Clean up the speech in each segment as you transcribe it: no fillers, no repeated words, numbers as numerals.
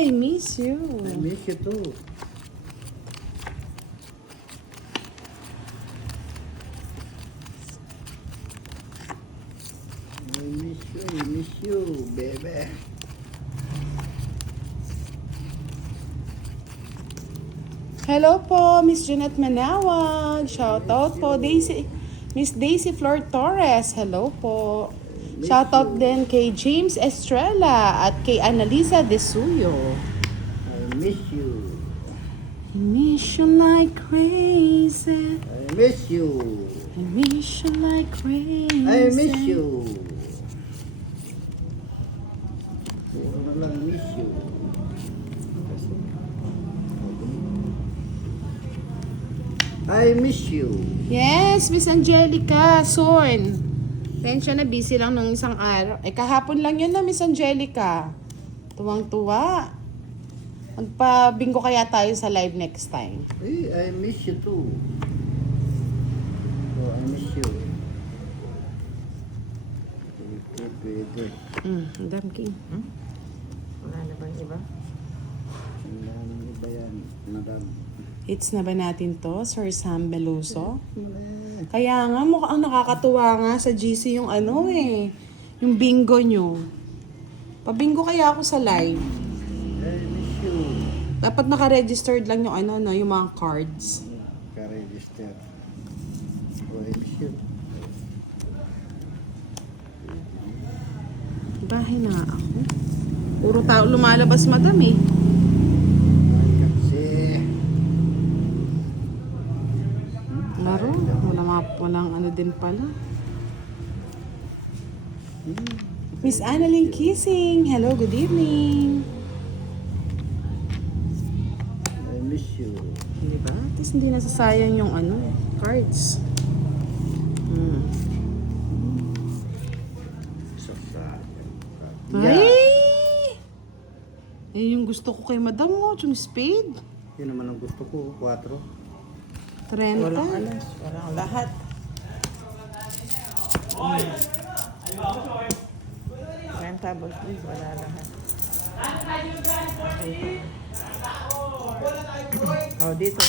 I miss you. I miss you too. I miss you, baby. Hello po, Miss Jeanette Manawag. Shoutout po, Miss Daisy Flor Torres. Hello po. Shoutout din kay James Estrella at kay Annalisa De Suyo. I miss you. I miss you like crazy. I miss you. I miss you like crazy. I miss you. Puro lang miss you. I miss you. Yes, Miss Angelica Son. Tensya na, busy lang nung isang araw. Kahapon lang yun na, Miss Angelica. Tuwang-tuwa. Magpa-bingo kaya tayo sa live next time. I miss you too. Oh, I miss you. Pwede. Madam King. Wala na ba yung iba? Wala nang iba yan, madam. Hits na ba natin to, Sir Sam Beluso? Wala. Kaya nga, mukhang nakakatuwa nga sa GC yung yung bingo nyo. Pabingo kaya ako sa live. I miss you. Dapat naka-registered lang yung yung mga cards. Ka-register. Oh, I miss you. Bahay na nga ako. Puro tao lumalabas, madam eh. Kasi, Laro, walang din pala. Miss Annalyn Kissing, hello, good evening. I miss you. Diba? Tapos hindi nasasayang yung cards. Ay! Eh, yung gusto ko kay madam mo, yung spade. Yun naman ang gusto ko, 4. 30. Walang alas. Walang lahat. Rentable please. Wala lahat. Oh, dito.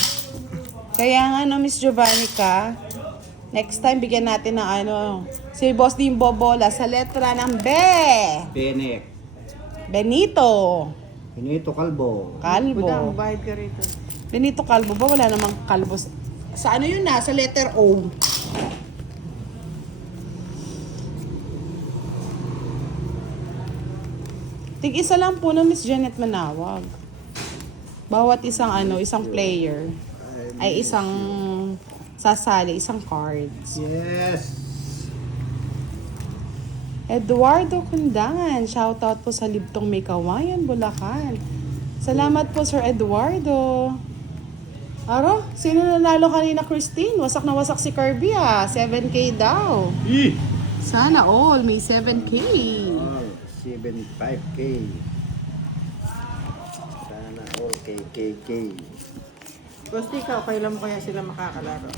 Kaya nga Miss Giovanni ka, next time bigyan natin ng si Boss Dim Bobola sa letra ng B. Benek. Benito. Benito Calvo. Calvo. Bayad ka rito. Benito Calvo ba? Wala namang Calvo. Sa yun na? Sa letter O. Tig-isa lang po na Miss Janet Manawag. Bawat isang player ay isang sasali, isang cards. Yes. Eduardo Kundangan, shoutout po sa Libtong May Kawayan, Bulacan. Salamat po Sir Eduardo. Aro, sino nanalo kanina, Christine? Wasak na wasak si Kirby 7K daw. Sana all may 7K. All 75K. Sana all KKK. Basta ikaw, kailan mo kaya sila makakalaro?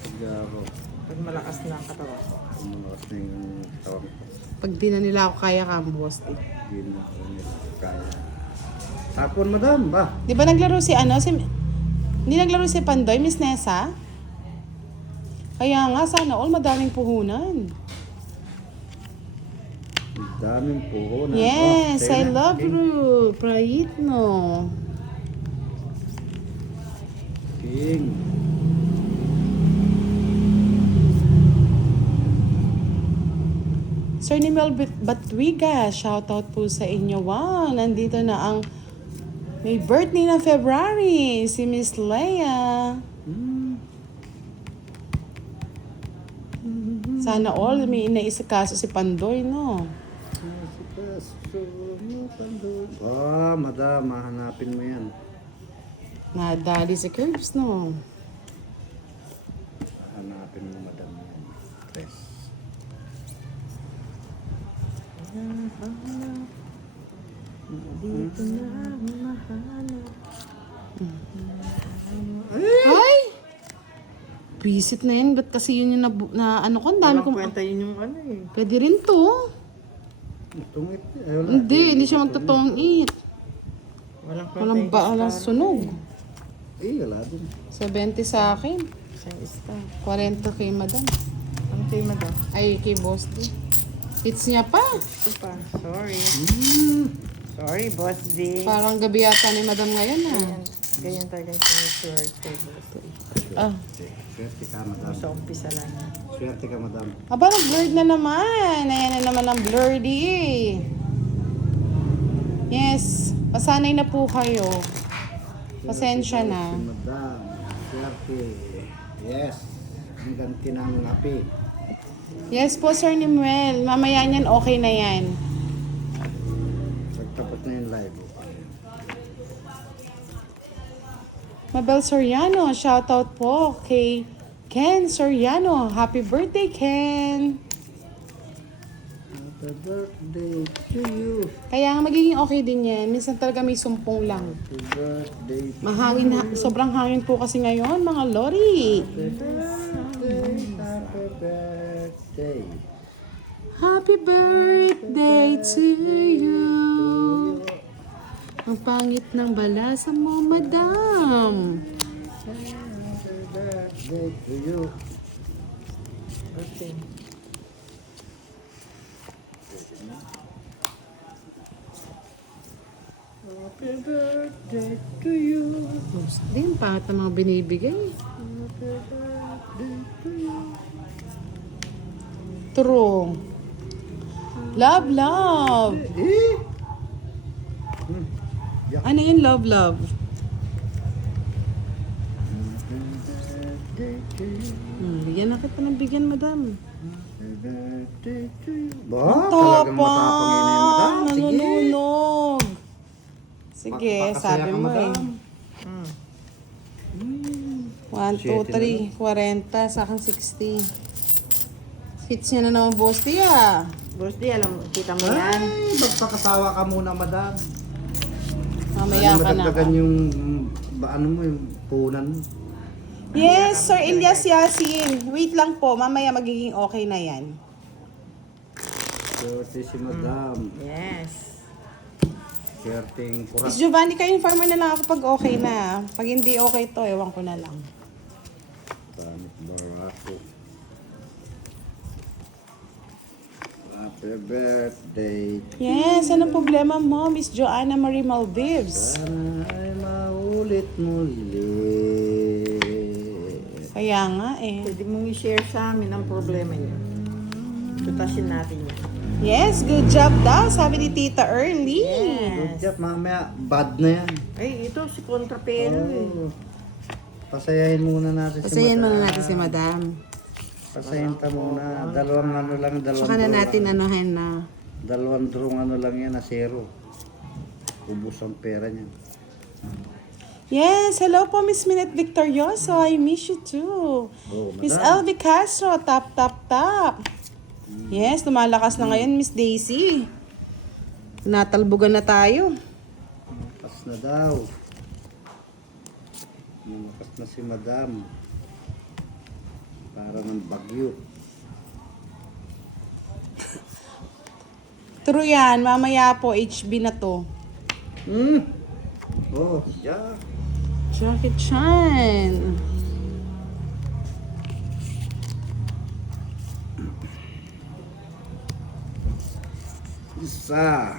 Pagaro. Pag malakas na ang katawan. Malakas na yung tawag ko. Pag di na nila ako kaya Boss. Hindi na ako nila kaya. Tapon madam ba? Di ba naglaro hindi naglaro si Pandoy, Miss Nessa? Kaya nga, sana all madaming puhunan. Daming puhunan. Yes, I love you. Praitno. King. Sir Nimel Batwiga, shoutout po sa inyo. Wow, nandito na ang may birthday ng February, si Miss Leia. Sana all may inaisikaso si Pandoy, no? Madam, mahanapin mo yan. Nadali si Curbs, no? Hanapin mo, madam yan. Tres. Dito na mahanap. Ay! Visit na yan. Ba't kasi yun yung ko? Ang dami Walang kong... kwenta yun yung Pwede rin to. Tungit. Hindi siya magtotong eat. Walang ba alas sunog? Wala din. 70 sa akin. Isang star. 40 kay madam. Ang tema daw. Ay, kay boss din. Hits niya pa. Ito pa. Sorry. Sorry, Boss D. Parang gabi yata ni madam ngayon ha. Ganyan talaga yung sinusuward kay Boss D. Ah. Swerte ka, madam. Sa umpisa lang. Swerte ka, madam. Aba, nag-blurred na naman. Ayan na naman ang blurry eh. Yes. Pasanay na po kayo. Pasensya na. Si madam. Swerte. Yes. Ang ganti ng api. Yes po, Sir Nimuel. Mamaya niyan, okay na yan. Pagtapos na yung live. Mabel Soriano, shoutout po kay Ken Soriano. Happy birthday, Ken! Happy birthday to you. Kaya nga magiging okay din yan. Minsan talaga may sumpong lang. Happy birthday to Mahangin, sobrang hangin po kasi ngayon, mga lori. Happy birthday. Happy birthday. Happy birthday to you. Ang pangit ng balasa mo, madam. Happy birthday to you. Okay. Happy birthday to you. Din, pangit na mga binibigay. Happy birthday to you. True. Love, love. Ano yun, love, love? Birthday to you. Bigyan na kita ng bigyan, madam. Happy birthday to you. Ba? Talagang matapang yun eh, madam. Sige. Nanununog. Sige, Pakasaya sabi ka, mo eh. madam. 1, 2, 3, 40, sa akin 60. Hits niya na naman, boss tiya. Boss D, alam, kita mo yan. Ay, magpakasawa ka muna, madam. Mamaya ka na. Madagdagan yung, ano mo, yung punan mo. Yes, Sir Ilyas Yasin. Wait lang po, mamaya magiging okay na yan. Swerte si madam. Yes. Swerteng kurat. Miss Giovanni, kayo informer na lang ako pag okay na. Pag hindi okay to, ewan ko na lang. Pamit barako. Happy birthday. Yes, anong problema mo, Miss Joanna Marie Maldives? Sana ay maulit muli. Kaya nga eh. Pwede mong i-share sa amin ang problema niyo. Tutasin natin yan. Yes, good job daw, sabi ni Tita Early. Good job, mamaya bad na yan. Ay, ito si Contrapelo eh. Oo. Pasayahin muna natin Pasayin si madam. muna natin si Madam. Pasayin ta muna. Dalawang ano lang, dalawang Saka na draw natin lang. anuhin na. Dalawang draw ano lang yan na zero. Ubus ang pera niya. Yes, hello po Miss Minette Victorioso. I miss you too. Oh, Miss madam. Elvie Castro, tap tap tap. Yes, lumalakas na ngayon Miss Daisy. Natalbugan na tayo. Malakas na daw. Malakas na si madam. Para ng bagyo. True yan, mamaya po HB na to. Oh, yeah. Jackie Chan. Isa.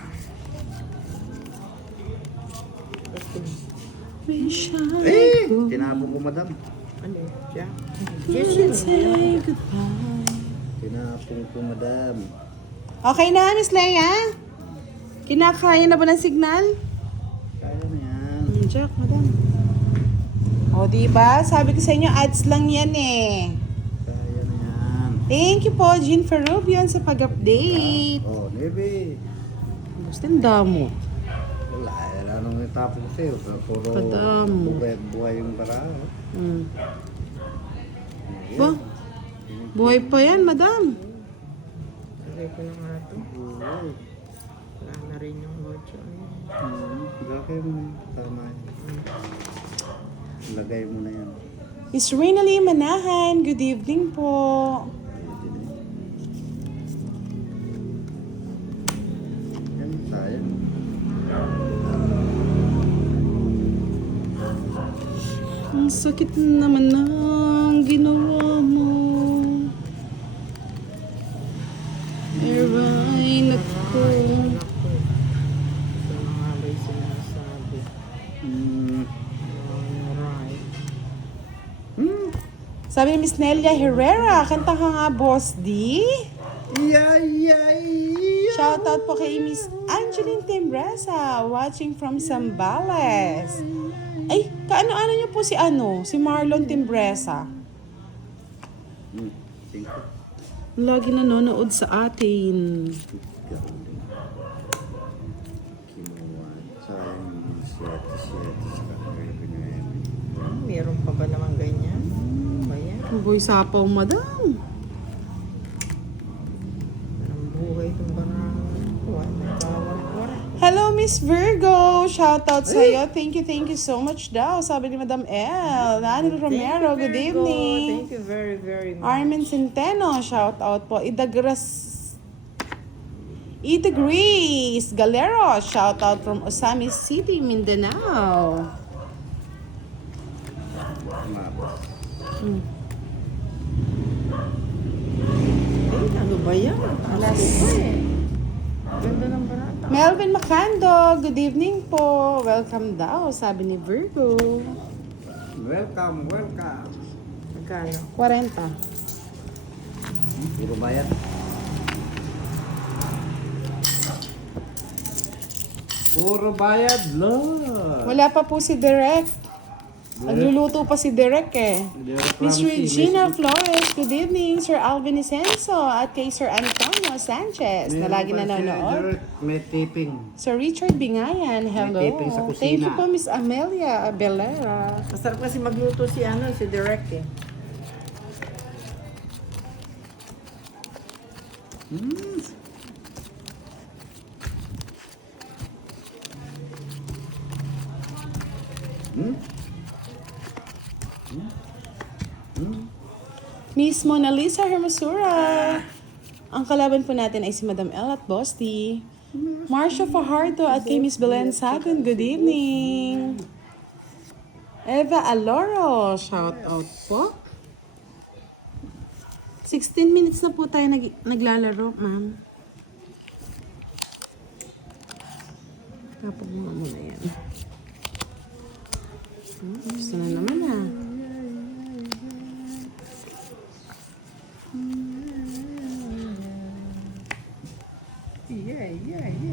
Wish Eh, tinapon ko madam. Ano yun? Siya? could say goodbye. Tinapon ko madam. Okay na, Miss Leia? Kinakaya na ba ng signal? Kaya na yan. Jack, madam. O, diba? Sabi ko sa inyo, ads lang yan eh. Kaya na yan. Thank you po, Jean Ferrubian, sa pag-update. Oh, Nebe. Gusto yung damo. Wala, wala nang itapon ko sa'yo. Puro Padam. buhay yung baraha. Hmm. Ba? Buhay pa yan, madam. Sagay ko na nga ito. Buhay. Wala na rin yung audio. Lagay mo na. Tama yan. Lagay mo na yan. Miss Rinalyn Manahan, good evening po. Yan, sayang. Ang sakit naman ng ginawa mo. Aray, naku. Naku. Ito na nga ba yung sinasabi? Alright. Sabi ni Miss Nelia Herrera, kanta ka nga, Boss D. Yeah, yeah, yeah. Shoutout po kay Miss Angeline Timbresa, watching from Zambales. Ay, kaano-ano niyo po si si Marlon Timbresa. Thank you. Lagi nanonood sa atin. Kinuwan. Sayang yung siyatis ka. Meron pa ba naman ganyan? Ano ba yan? Boy sapaw, madam. Ang buhay itong barang. May bawal ko rin. Hello, Miss Virgo. Shoutout sa iyo. Thank you so much daw. Sabi ni Madam L. Daniel Romero, good evening. Thank you very, very much. Armin Centeno, shoutout po. Ida Grace Galero, shoutout from Osamis City, Mindanao. Ano ba yan? Alas ko eh. Ganda ng barata. Melvin Macando, good evening po. Welcome daw, sabi ni Virgo. Welcome, welcome. Magkano? 40. Puro bayad. Puro bayad, Lord. Wala pa po si Derek. Nagluluto pa si Derek eh. Miss Regina Flores, good evening. Sir Alvin Isenso at kay Sir Antonio Sanchez na lagi nanonood. May tipping. Sir Richard Bingayan, hello. May taping sa kusina. Thank you po, Miss Amelia Abelera. Masarap kasi magluto si si Direct eh. Miss Mona Lisa Hermosura. Ang kalaban po natin ay si Madam L at Boss D. Marcia Fajardo at kay Miss Belen Sagun, good evening. Eva Aloro, shout out po. 16 minutes na po tayo naglalaro, ma'am. Tapos mo muna yan. Gusto na naman ah. Yeah.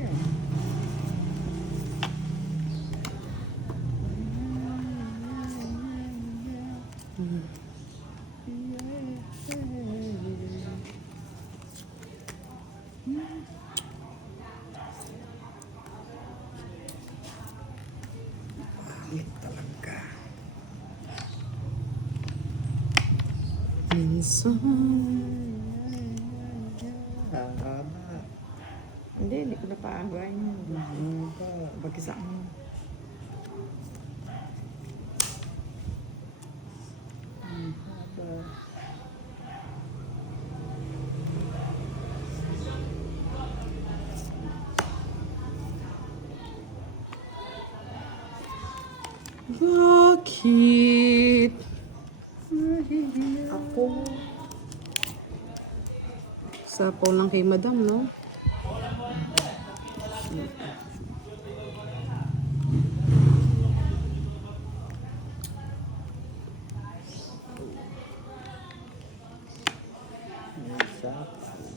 Talaga. Minsan. Hindi ko na paagayin yun. Bagisa mo. Bakit? Ako. Sapaw lang kay Madam, no?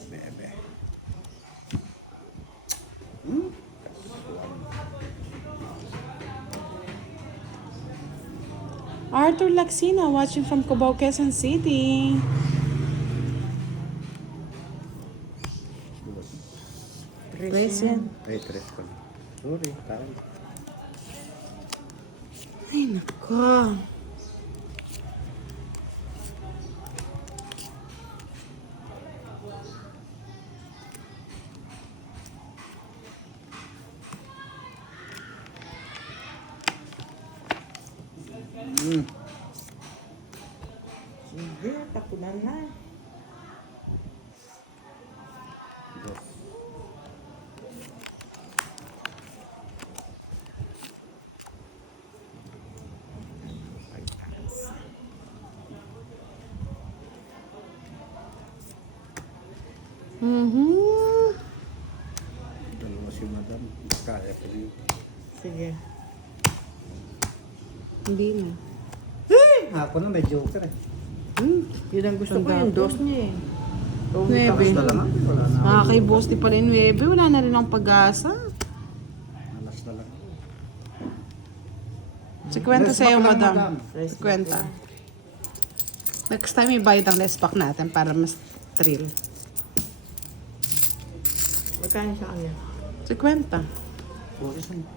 Bebe. Arthur Laxina watching from Cubao, Quezon City. Tres yan. Tres ko. Sorry, tayo. Ay, nako. Sige, tapunan na. Mhm. Dalawa si madam. Kaya ko rin. Sige. Hindi na. Ako na may joker eh. Yun ang gusto ko, Tanda yung ko. dos niya eh. Nuebe. Takas na lang ako. Wala na. Ah, kay boss di pala yung 9. Wala na rin ang pag-asa. Alas na lang. 50 Less sa'yo, back lang, madam. Less 50. Next time, ibayad ang less pack natin para mas thrill. Magkano sa kanya? 50. Bukas na.